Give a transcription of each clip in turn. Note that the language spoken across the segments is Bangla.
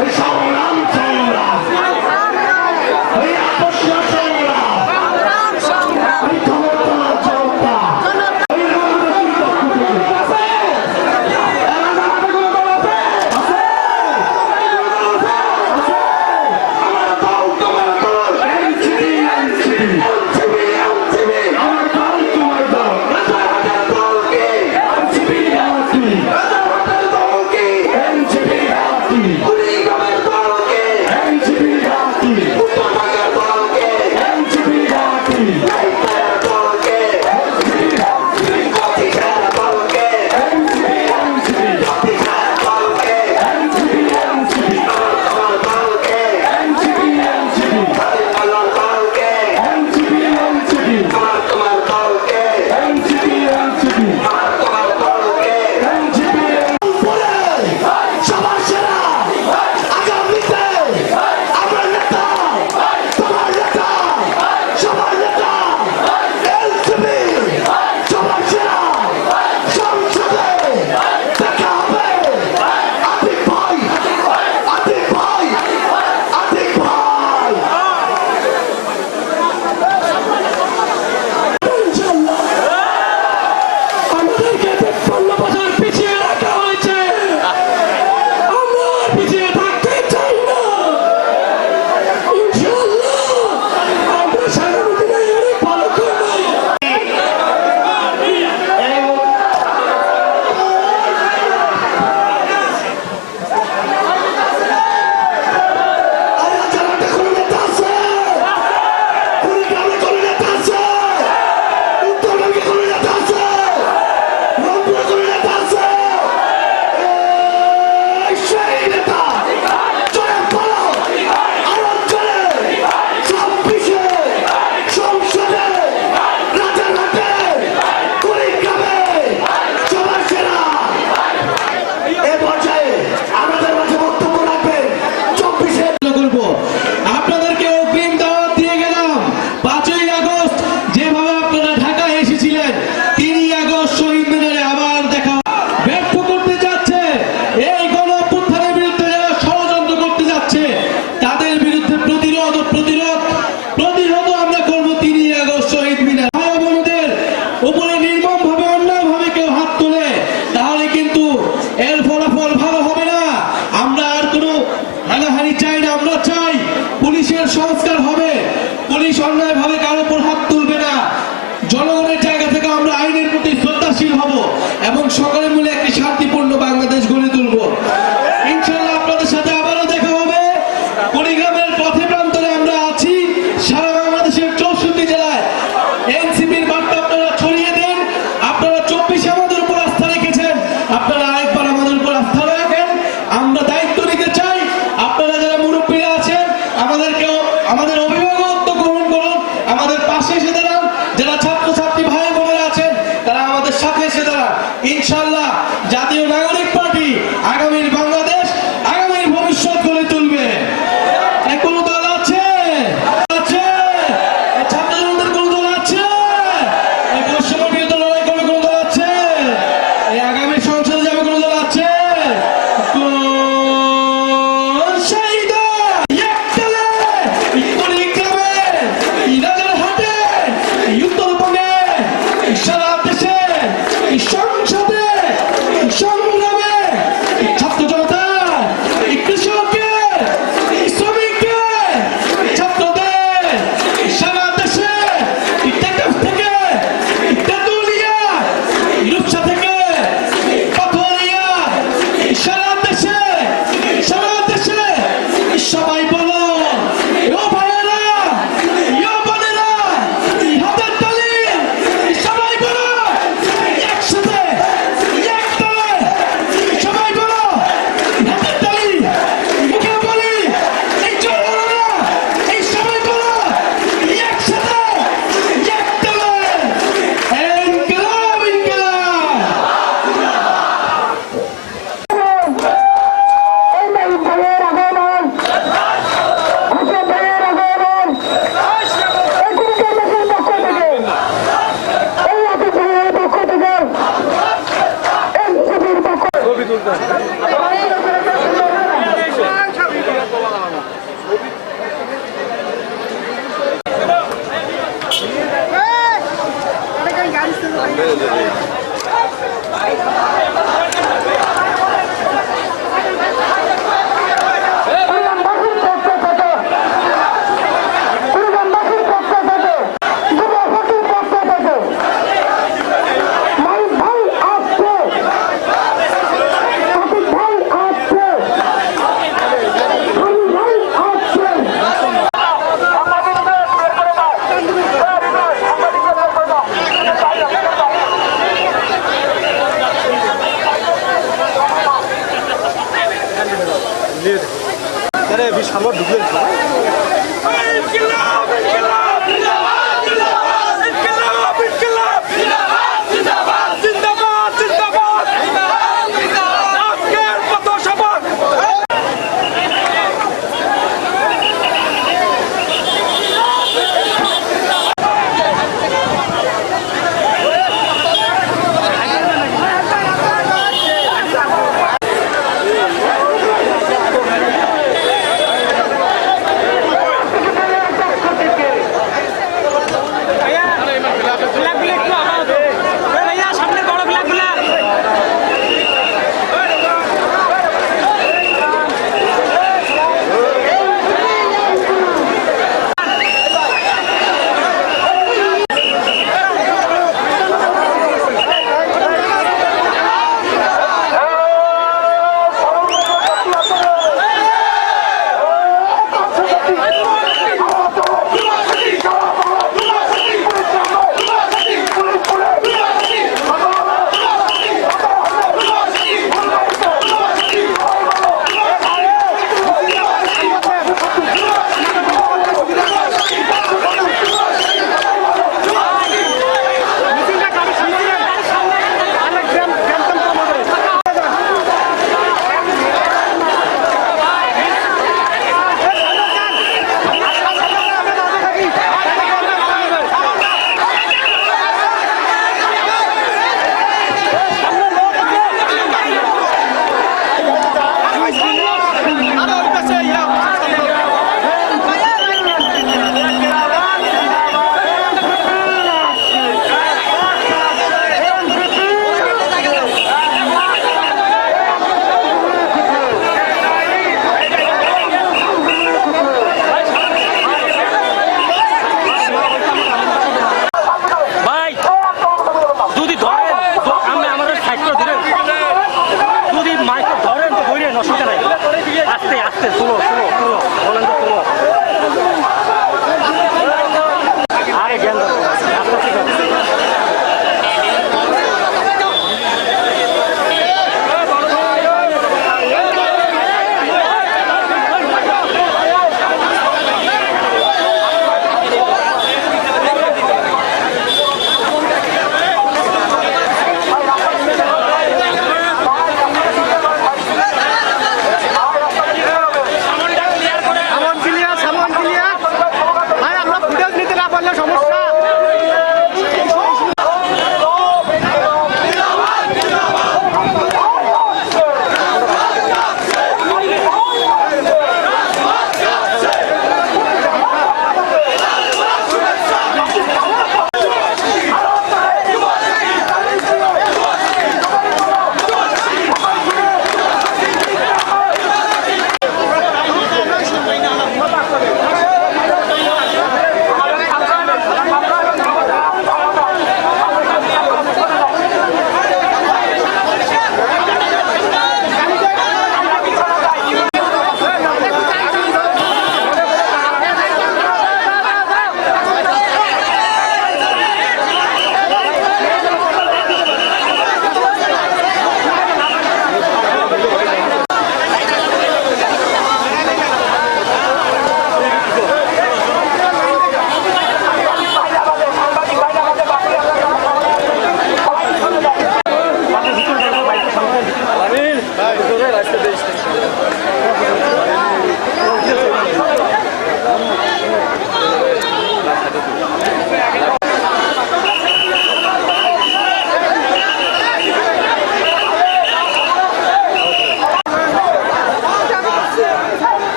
Atenção! Às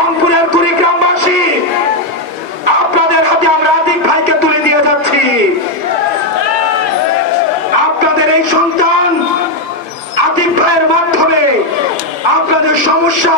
রংপুরের কুড়িগ্রামবাসী, আপনাদের হাতে আমরা আতিক ভাইকে তুলে দিয়ে যাচ্ছি। আপনাদের এই সন্তান আতিক ভাইয়ের মাধ্যমে আপনাদের সমস্যা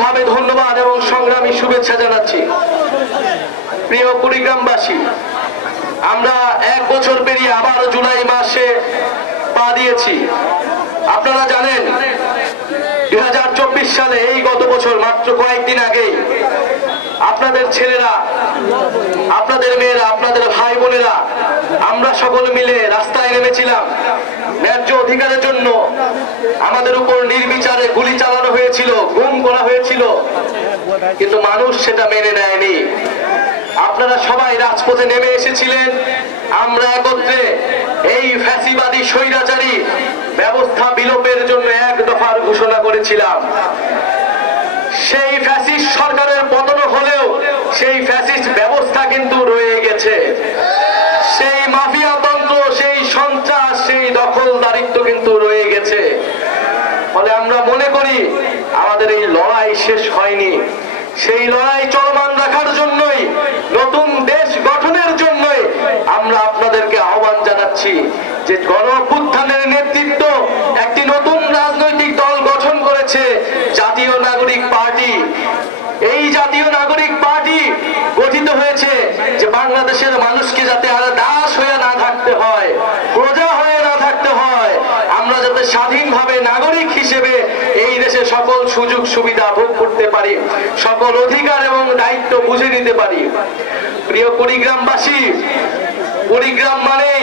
আন্তরিকভাবে ধন্যবাদ এবং সংগ্রামী শুভেচ্ছা জানাচ্ছি। প্রিয় কুড়িগ্রামবাসী, আমরা এক বছর পেরিয়ে আবার জুলাই মাসে পা দিয়েছি। আপনারা জানেন, দুই হাজার চব্বিশ সালে এই গত বছর মাত্র কয়েকদিন আগেই আপনাদের ছেলেরা, আপনাদের মেয়েরা, আপনাদের ভাই বোনেরা, আমরা সকল মিলে রাস্তায় নেমেছিলাম। ন্যায্য অধিকারের জন্য আমাদের উপর নির্বিচারে গুলি চালানো হয়েছিল, গুম করা হয়েছিল। কিন্তু মানুষ সেটা মেনে নেয়নি। আপনারা সবাই রাজপথে নেমে এসেছিলেন। আমরা একত্রে এই ফ্যাসিবাদী স্বৈরাচারী ব্যবস্থা বিলোপের জন্য এক দফার ঘোষণা করেছিলাম। সেই ফ্যাসিস্ট সরকারের পতন হলেও সেই ফ্যাসিস্ট ব্যবস্থা কিন্তু রয়ে গেছে। সেই মাফিয়া তন্ত্র, সেই সন্ত্রাস, সেই দখলদারিত্ব কিন্তু রয়ে গেছে। ফলে আমরা মনে করি আমাদের এই লড়াই শেষ হয়নি। সেই লড়াই চলমান রাখার জন্যই, নতুন দেশ গঠনের জন্যই আমরা আপনাদেরকে আহ্বান জানাচ্ছি যে গণ অভ্যুত্থানের নেতৃত্ব একটি নতুন রাজনৈতিক দল গঠন করেছে জাতীয় নাগরিক পার্টি এই জাতীয় নাগরিক পার্টি গঠিত হয়েছে যে বাংলাদেশের মানুষকে যাতে আর দাস হয়ে না থাকতে হয়, প্রজা হয়ে না থাকতে হয়, আমরা যাতে স্বাধীনভাবে নাগরিক হিসেবে এই দেশে সকল সুযোগ সুবিধা ভোগ করতে পারি, সকল অধিকার এবং দায়িত্ব বুঝে নিতে পারি। প্রিয় কুড়িগ্রামবাসী, কুড়িগ্রাম মানেই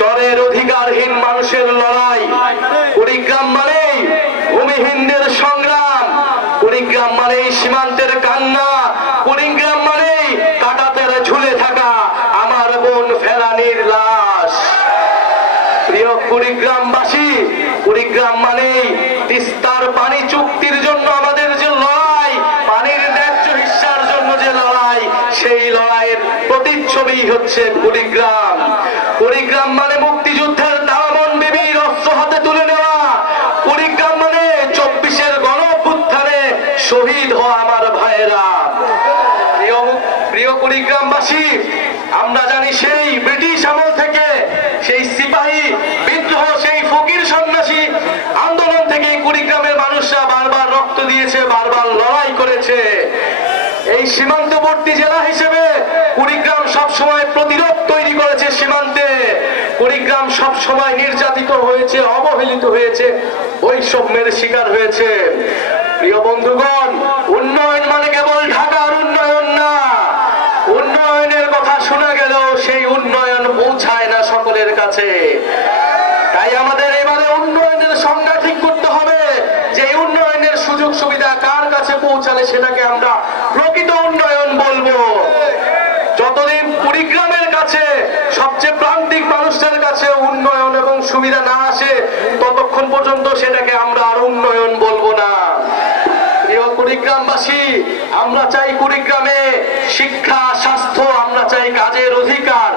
চরের অধিকারহীন মানুষের লড়াই। কুড়িগ্রাম মানেই ভূমিহীনদের সংগ্রাম। কুড়িগ্রাম মানেই সীমান্তের কান্না কুড়িগ্রাম মানেই কাটাতের ঝুলে থাকা আমার বোন ফেরানির লাশ প্রিয় কুড়িগ্রামবাসী কুড়িগ্রাম মানেই তিস্তার পানি চুক্তির জন্য আমাদের যে লড়াই পানির ন্যায্য হিস্সার জন্য যে লড়াই সেই লড়াইয়ের প্রতিচ্ছবি হচ্ছে কুড়িগ্রাম। কুড়িগ্রাম মানে মুক্তিযুদ্ধের দামন বিবির অস্ত্র হাতে তুলে নেওয়া। কুড়িগ্রাম মানে চব্বিশের গণ শহীদ হওয়া আমার ভাইয়েরা। প্রিয় কুড়িগ্রামবাসী, আমরা জানি সেই ব্রিটিশ আমল থেকে সেই সিপাহী বিদ্রোহ, সেই ফকির সন্ন্যাসী আন্দোলন থেকে কুড়িগ্রামের মানুষরা বারবার রক্ত দিয়েছে, বারবার লড়াই করেছে। এই সীমান্তবর্তী জেলা হিসেবে কুড়িগ্রাম সব সময় প্রতিরোধ তৈরি করেছে সীমান্তে। কুড়িগ্রাম সব সময় নির্যাতিত হয়েছে, অবহেলিত হয়েছে, বৈষম্যের শিকার হয়েছে। প্রিয় বন্ধুগণ, উন্নয়ন মানে কেবল ঢাকার উন্নয়ন না। উন্নয়নের কথা শোনা গেল সেই উন্নয়ন পৌঁছায় না সকলের কাছে তাই আমাদের এবারে উন্নয়নের সংজ্ঞা ঠিক করতে হবে যে এই উন্নয়নের সুযোগ সুবিধা কার কাছে পৌঁছালে সেটাকে আমরা প্রকৃত উন্নয়ন বলব। যতদিন কুড়িগ্রামের কাছে সবচেয়ে প্রান্তিক মানুষদের কাছে উন্নয়ন এবং সুবিধা না আসে, ততক্ষণ পর্যন্ত সেটাকে আমরা আর উন্নয়ন বলব না। কুড়িগ্রামবাসী, আমরা চাই কুড়িগ্রামে শিক্ষা, স্বাস্থ্য, আমরা চাই কাজের অধিকার,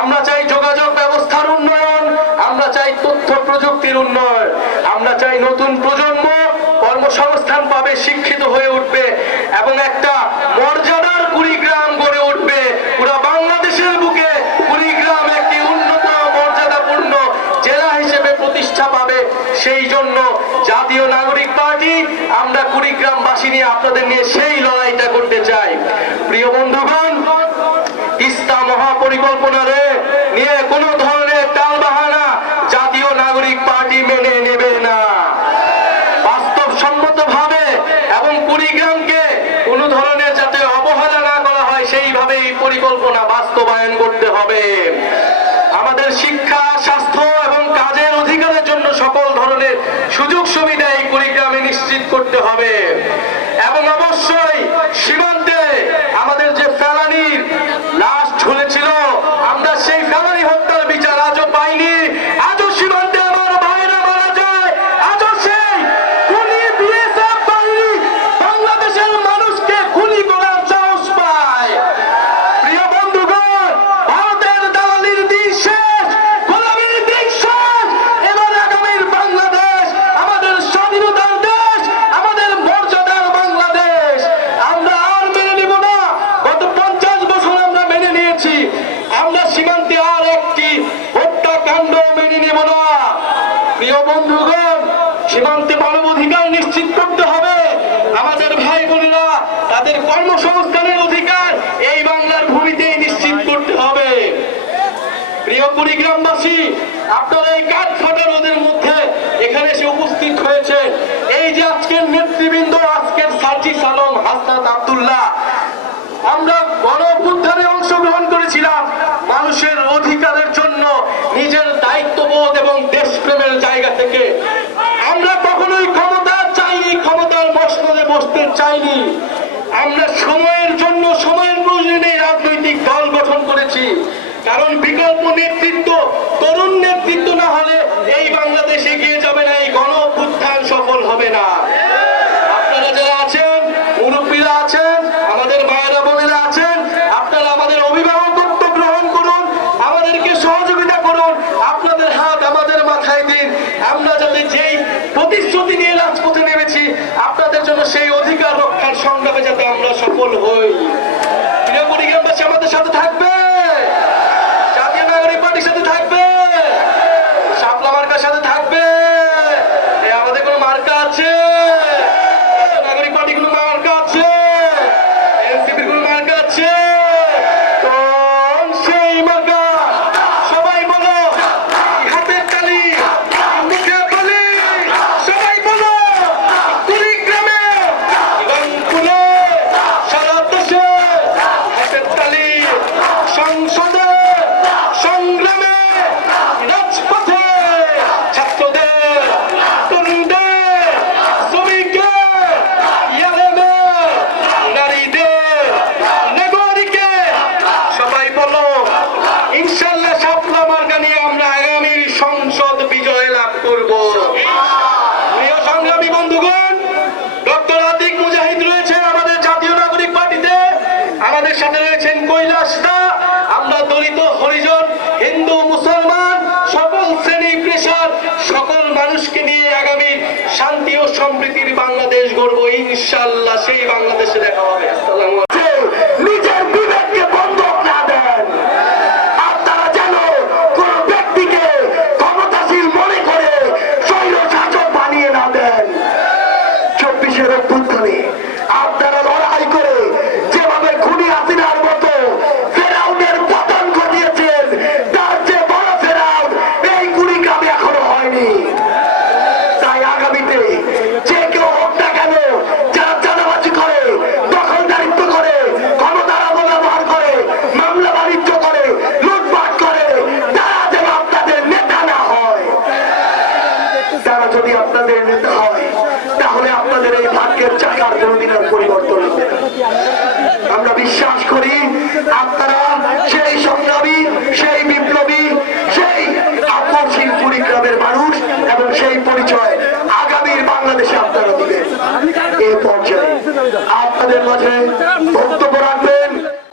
আমরা চাই যোগাযোগ ব্যবস্থার উন্নয়ন, আমরা চাই তথ্য প্রযুক্তির উন্নয়ন, আমরা চাই নতুন প্রজন্ম কর্মসংস্থান পাবে, শিক্ষিত হয়ে উঠবে এবং একটা মর্যাদার কুড়িগ্রাম গড়ে উঠবে। পুরো বাংলাদেশের বুকে কুড়িগ্রাম একটি উন্নত, মর্যাদাপূর্ণ জেলা হিসেবে প্রতিষ্ঠা পাবে। সেই জন্য জাতীয় নাগরিক পার্টি, আমরা কুড়িগ্রামবাসী নিয়ে আপনাদের নিয়ে সেই লড়াইটা করতে চাই। প্রিয় বন্ধুগণ তিস্তা মহাপরিকল্পনারে নিয়ে কোনো ধরনের টাল বাহানা জাতীয় নাগরিক পার্টি মেনে নেবে না বাস্তবসম্মত ভাবে এবং কুড়িগ্রামকে কোনো ধরনের যাতে অবহেলা না করা হয় সেইভাবে এই পরিকল্পনা বাস্তবায়ন করতে হবে আমাদের শিক্ষা স্বাস্থ্য এবং কাজের অধিকারের জন্য সকল ধরনের সুযোগ সুবিধা এই কুড়িগ্রামে নিশ্চিত করতে হবে সংস্কারের অধিকার এই বাংলার ভূমিতেই নিশ্চিত করতে হবে। প্রিয় কুড়িগ্রামবাসী, আপনারা এই কাজ ফাটা রোদের মধ্যে এখানে এসে উপস্থিত হয়েছে এই যে আজকের নেতৃবৃন্দ, আজকের সাচি সালম হাসনাত আবদুল্লাহ, আমরা বড় অভ্যুত্থানে অংশগ্রহণ করেছিলাম। মানুষের অধিকারের জন্য নিজের দায়িত্ববোধ এবং দেশপ্রেমের জায়গা থেকে। আমরা কখনোই ক্ষমতা চাইনি, ক্ষমতার মসনদে বসতে চাইনি। আমরা সময়ের জন্য সময়ের প্রয়োজনে রাজনৈতিক দল গঠন করেছি। কারণ বিকল্প নেতৃত্ব, তরুণ নেতৃত্ব না হলে এই বাংলাদেশে গিয়ে আমরা সফল হই। প্রিয় কুড়িগ্রামবাসী আমাদের সাথে থাকবে মানুষের অভ্যুত্থানে